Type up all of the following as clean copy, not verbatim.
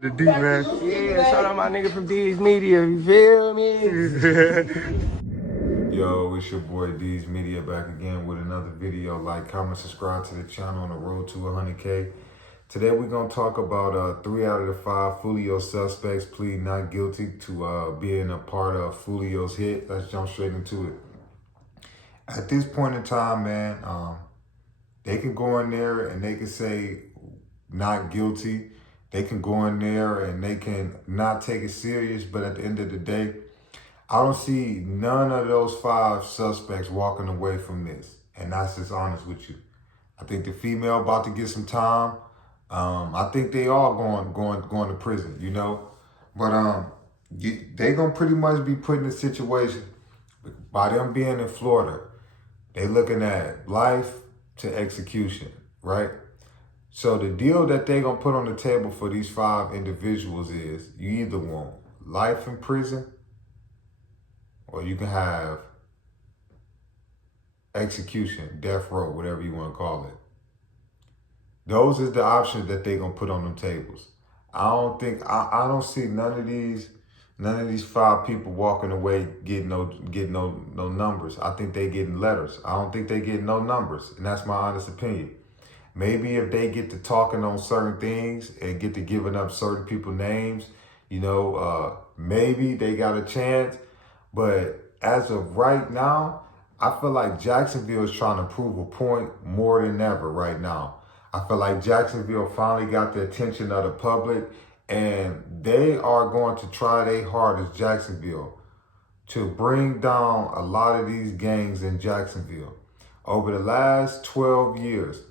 The D, man. Yeah, shout out my nigga from D's Media, you feel me? Yo, it's your boy D's Media back again with another video. Like, comment, subscribe to the channel on the road to 100K. Today we're going to talk about 3 out of the 5 Foolio suspects plead not guilty to being a part of Foolio's hit. Let's jump straight into it. At this point in time, man, they can go in there and they can say not guilty. They can go in there and they can not take it serious, but at the end of the day, I don't see none of those 5 suspects walking away from this. And that's just honest with you. I think the female about to get some time. I think they all going to prison, you know. But they gonna pretty much be put in a situation by them being in Florida. They looking at life to execution, right? So the deal that they gonna put on the table for these 5 individuals is you either want life in prison or you can have execution, death row, whatever you want to call it. Those is the options that they gonna put on them tables. I don't see none of these 5 people walking away getting no numbers. I think they getting letters. I don't think they getting no numbers, and that's my honest opinion. Maybe if they get to talking on certain things and get to giving up certain people's names, you know, maybe they got a chance. But as of right now, I feel like Jacksonville is trying to prove a point more than ever right now. I feel like Jacksonville finally got the attention of the public, and they are going to try their hardest, Jacksonville, to bring down a lot of these gangs in Jacksonville. Over the last 12 years,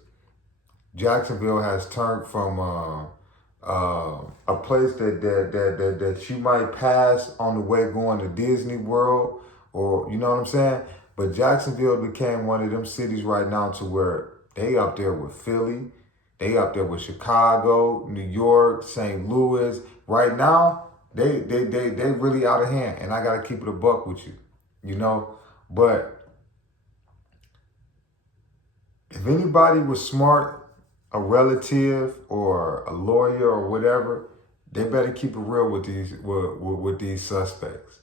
Jacksonville has turned from a place that you might pass on the way going to Disney World, or you know what I'm saying? But Jacksonville became one of them cities right now to where they up there with Philly, they up there with Chicago, New York, St. Louis. Right now, they really out of hand, and I gotta keep it a buck with you, you know. But if anybody was smart, a relative or a lawyer or whatever, they better keep it real with these suspects.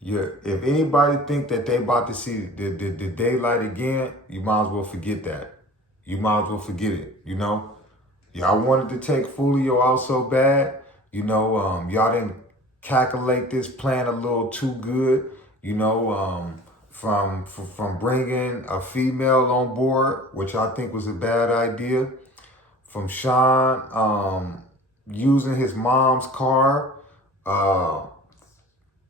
Yeah, if anybody think that they about to see the daylight again, you might as well forget that. You might as well forget it, you know? Y'all wanted to take Foolio out so bad, you know, y'all didn't calculate this plan a little too good, you know, from bringing a female on board, which I think was a bad idea, from Sean using his mom's car,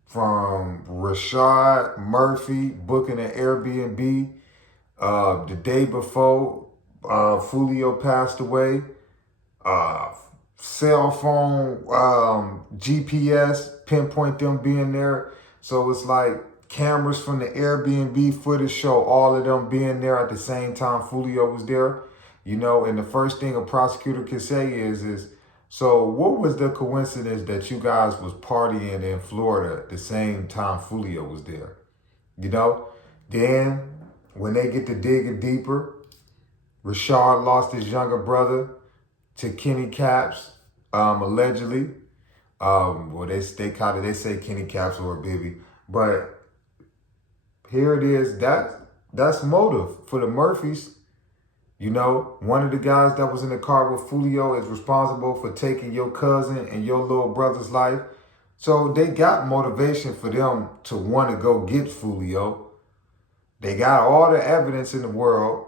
from Rashad Murphy booking an Airbnb the day before Foolio passed away, cell phone GPS pinpoint them being there. So it's like cameras from the Airbnb footage show all of them being there at the same time Foolio was there, you know. And the first thing a prosecutor can say is, so what was the coincidence that you guys was partying in Florida at the same time Foolio was there, you know? Then when they get to digging deeper, Rashad lost his younger brother to Kenny Caps, allegedly. Well, they say Kenny Caps or Bibby, but here it is. That's motive for the Murphys. You know, one of the guys that was in the car with Foolio is responsible for taking your cousin and your little brother's life. So they got motivation for them to want to go get Foolio. They got all the evidence in the world.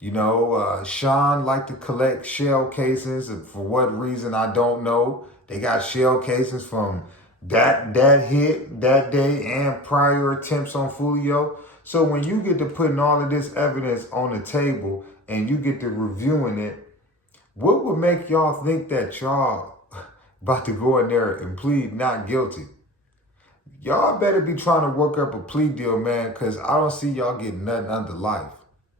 You know, Sean liked to collect shell casings, and for what reason, I don't know. They got shell casings from that hit that day and prior attempts on Foolio. So when you get to putting all of this evidence on the table and you get to reviewing it, what would make y'all think that y'all about to go in there and plead not guilty? Y'all better be trying to work up a plea deal, man, because I don't see y'all getting nothing under life.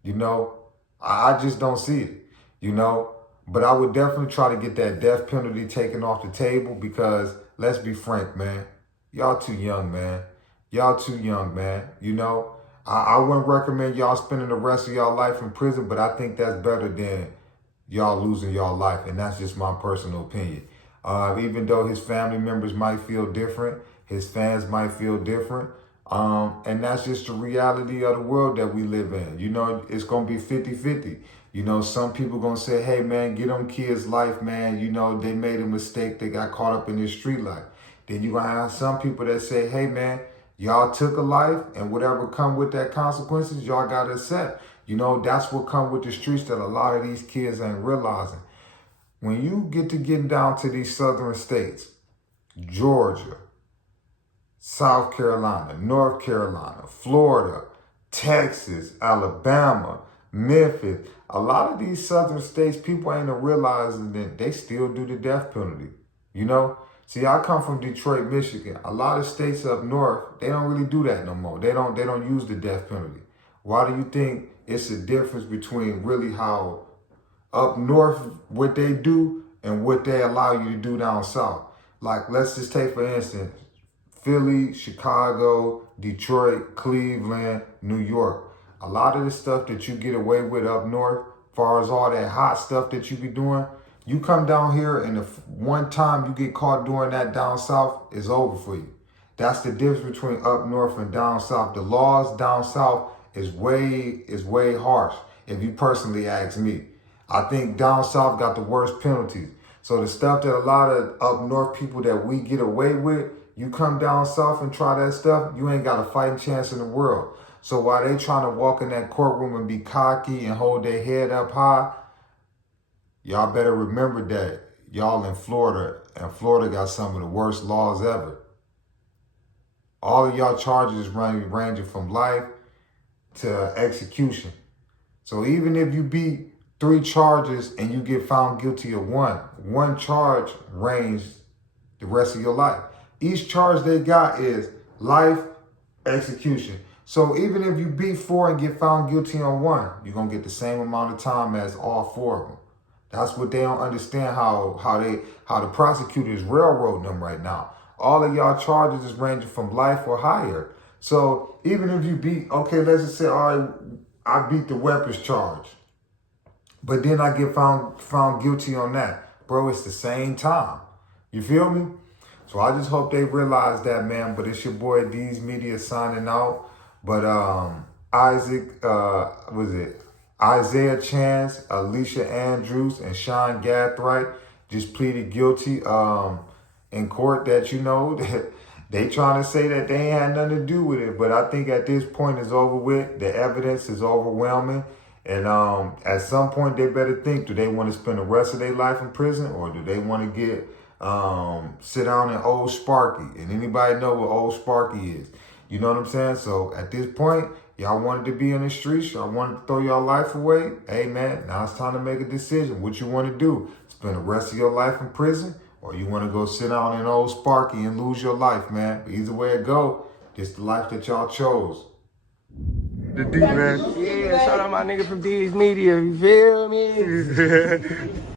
You know, I just don't see it, you know. But I would definitely try to get that death penalty taken off the table because, let's be frank, man, y'all too young, man. Y'all too young, man. You know, I wouldn't recommend y'all spending the rest of y'all life in prison, but I think that's better than y'all losing y'all life. And that's just my personal opinion. Even though his family members might feel different, his fans might feel different. And that's just the reality of the world that we live in. You know, it's going to be 50-50. You know, some people going to say, hey, man, get them kids life, man. You know, they made a mistake. They got caught up in this street life. Then you're going to have some people that say, hey, man, y'all took a life and whatever come with that consequences, y'all got to accept. You know, that's what come with the streets that a lot of these kids ain't realizing. When you getting down to these southern states, Georgia, South Carolina, North Carolina, Florida, Texas, Alabama, Memphis, a lot of these southern states, people ain't realizing that they still do the death penalty. You know? See, I come from Detroit, Michigan. A lot of states up north, they don't really do that no more. They don't use the death penalty. Why do you think it's a difference between really how up north what they do and what they allow you to do down south? Like, let's just take, for instance, Philly, Chicago, Detroit, Cleveland, New York. A lot of the stuff that you get away with up north, as far as all that hot stuff that you be doing, you come down here and if one time you get caught doing that down south, it's over for you. That's the difference between up north and down south. The laws down south is way harsh, if you personally ask me. I think down south got the worst penalties. So the stuff that a lot of up north people that we get away with, you come down south and try that stuff, you ain't got a fighting chance in the world. So while they trying to walk in that courtroom and be cocky and hold their head up high, y'all better remember that y'all in Florida, and Florida got some of the worst laws ever. All of y'all charges ranging from life to execution. So even if you beat 3 charges and you get found guilty of one charge reigns the rest of your life. Each charge they got is life, execution. So even if you beat 4 and get found guilty on 1, you're going to get the same amount of time as all 4 of them. That's what they don't understand, how the prosecutors railroad them right now. All of y'all charges is ranging from life or higher. So even if you beat, okay, let's just say, all right, I beat the weapons charge, but then I get found guilty on that. Bro, it's the same time. You feel me? So I just hope they realize that, man. But it's your boy D's Media signing out. But Isaiah Chance, Alicia Andrews, and Sean Gathright just pleaded guilty in court that, you know, that they trying to say that they ain't had nothing to do with it. But I think at this point it's over with. The evidence is overwhelming. And at some point they better think, do they want to spend the rest of their life in prison, or do they want to get sit down in Old Sparky? And anybody know what Old Sparky is? You know what I'm saying? So at this point, y'all wanted to be in the streets, y'all wanted to throw y'all life away. Hey man, now it's time to make a decision. What you want to do? Spend the rest of your life in prison, or you want to go sit down in Old Sparky and lose your life, man? But either way it go, it's the life that y'all chose. The D, man. Yeah, shout out my nigga from D's Media, you feel me?